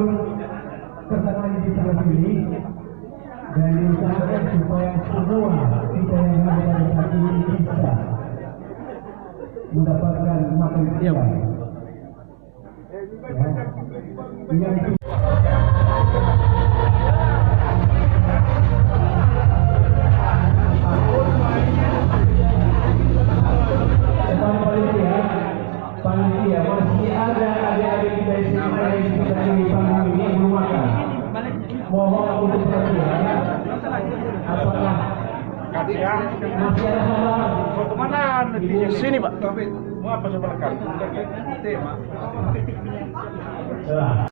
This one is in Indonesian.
sebelum tertangani di sana sini dan diusahakan supaya semua kita yang ada pada saat ini bisa mendapatkan makan siang. Yang panitia masih ada adik-adik kita di sini yang kita ini panggung ini belum makan. Mohon untuk perhatian. Apakah masih ada salah? Kemana nantinya? Sini, Pak. Mau apa sebelah kan? Tema.